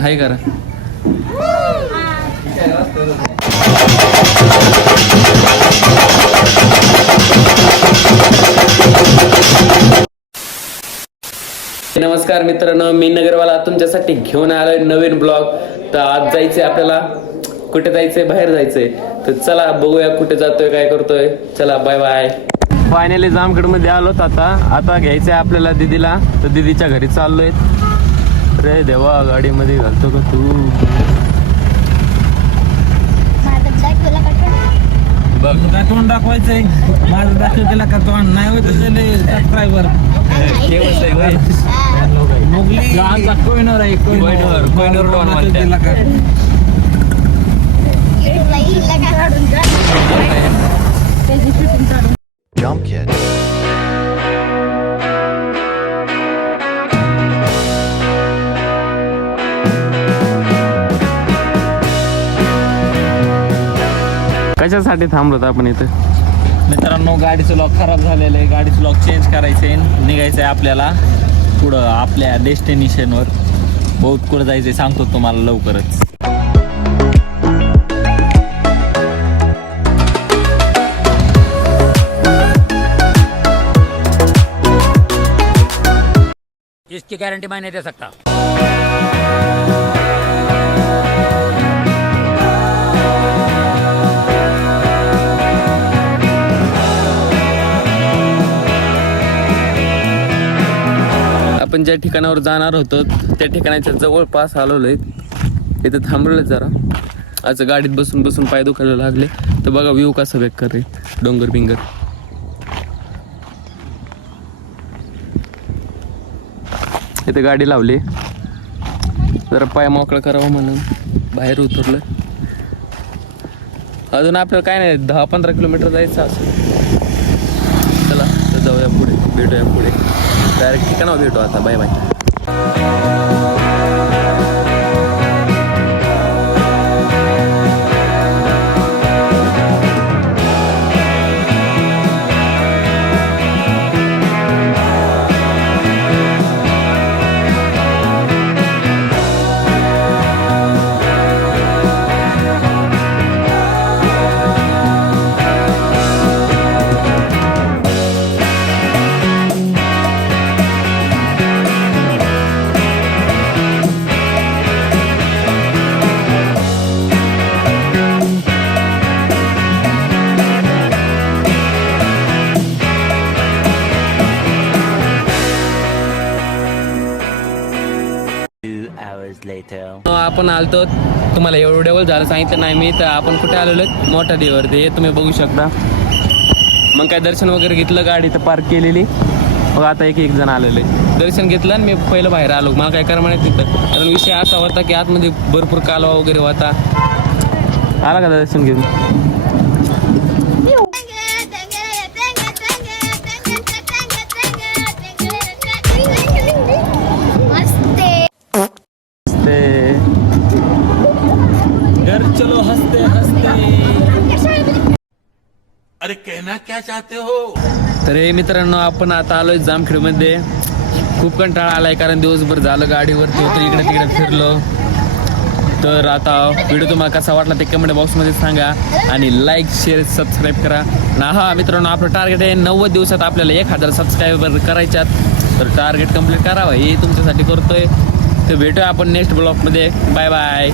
हाय करा. नमस्कार मित्रांनो मी नगरवाला तुमच्यासाठी घेऊन आलोय नवीन ब्लॉग. तर आज जायचंय आपल्याला कुठे जायचंय? बाहेर जायचंय. तर चला बघूया कुठे जातोय काय करतोय. चला बाय बाय फायनली जामखेडमध्ये आलोत आता. आता घ्यायचंय आपल्याला दिदीला. तर दिदीच्या घरी चाललोय. रे देवा गाडीमध्ये घालतो का तू? बघ. काय तोंड दाखवायचंय. माझं दाखवतेला का तोंड? नाही होत सबस्क्रायबर केवस आहे होय. मुगली. कोयनर आहे का? Jump Kid. कशासाठी थांबलो आपण इथे? मित्रांनो गाडीचं लॉक खराब झालेलं आहे. गाडीचं लॉक चेंज करायचं आहे. निघायचं आहे आपल्याला पुढं आपल्या डेस्टिनेशनवर बहुत कुठं जायचं आहे सांगतो तुम्हाला लवकरच. इसकी गारंटी मैं नहीं दे सकता। आपण ज्या ठिकाणावर जाणार होतो त्या ठिकाणाच्या जवळपास आलेलो आहे इथं थांबलोय जरा. आज गाडीत बसून बसून पाय दुखायला लागले. तर बघा व्ह्यू कसा बेकार रे डोंगर बिंगर. इथे गाडी लावली. जरा पाय मोकळा करावा म्हणून बाहेर उतरलं अजून आपल्याला काय नाही दहा पंधरा किलोमीटर जायचं असं चला तर जाऊया पुढे. भेटूया पुढे. डायरेक्ट ठिकाणावर भेटू आता बाय आपण आलतो तुम्हाला एवढं डबल झालं सांगितलं नाही मी तर आपण कुठे आलेलो? मोठ्या देवावरती. हे तुम्ही बघू शकता. मग काय दर्शन वगैरे घेतलं गाडी तर पार्क केलेली. मग आता एक एक जण आलेले. दर्शन घेतलं आणि मी पहिलं बाहेर आलो. मला काय करा म्हणे तिथं. कारण विषय असा होता की आतमध्ये भरपूर कालवा वगैरे होता. आला का दर्शन घेऊन? चलो हसते हसते। तर हे मित्रांनो आपण आता आलोय जामखेडमध्ये. खूप कंटाळा आलाय कारण दिवसभर झालं गाडीवरती होतो इकडे तिकडे फिरलो. तर आता व्हिडिओ तुम्हाला कसा वाटला ते कमेंट बॉक्समध्ये सांगा आणि लाईक शेअर सबस्क्राईब करा. ना हा मित्रांनो आपलं टार्गेट आहे नव्वद दिवसात आपल्याला एक हजार सबस्क्रायबर करायच्यात. तर टार्गेट कंप्लीट करावं हे तुमच्यासाठी करतोय. तर भेटूया आपण नेक्स्ट ब्लॉगमध्ये बाय बाय